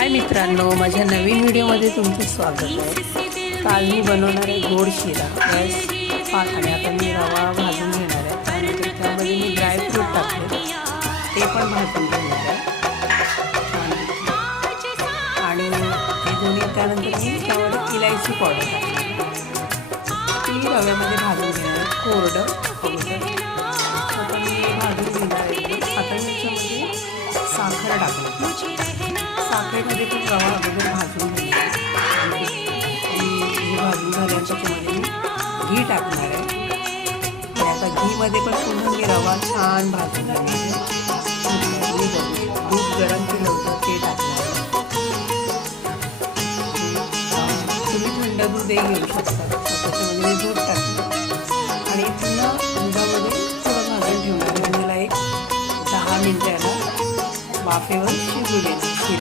हाय मित्रांनो, माझ्या नवीन व्हिडिओमध्ये तुमचं स्वागत आहे। काल मी बनवणार आहे गोड शिरा गॅस आणि आता मी रवा भाजून घेणार आहे। त्यानंतर त्यामध्ये मी ड्रायफ्रूट टाकले, ते पण भाजून घेणार आहे आणि हे दोन्ही त्यानंतर मी त्यामध्ये इलायची पावडर टाकली, ती रव्यामध्ये भाजून घेणार आहे कोरडं अगोदर। आता मी भाजून घेणार आहे। आता मी त्याच्यामध्ये साखर टाकली, साखरेमध्ये पण रवा अगोदर भाजून घेणार आहे। हे भाजून झाल्यानंतर त्याच्यामध्ये मी घी टाकणार आहे आणि आता घीमध्ये पण पुन्हा मी रवा छान भाजून घेणार आहे। दूध गरम केलं होतं ते टाकणार आहे। तुम्ही थंड दूधही घेऊ शकता, त्याच्यामध्ये मी दूध टाकलं आणि पुन्हा दुधामध्ये थोडं भाजून ठेवणार आहे आणि मला 10 मिनिटाला वाफेवर शिजू द्यायचं।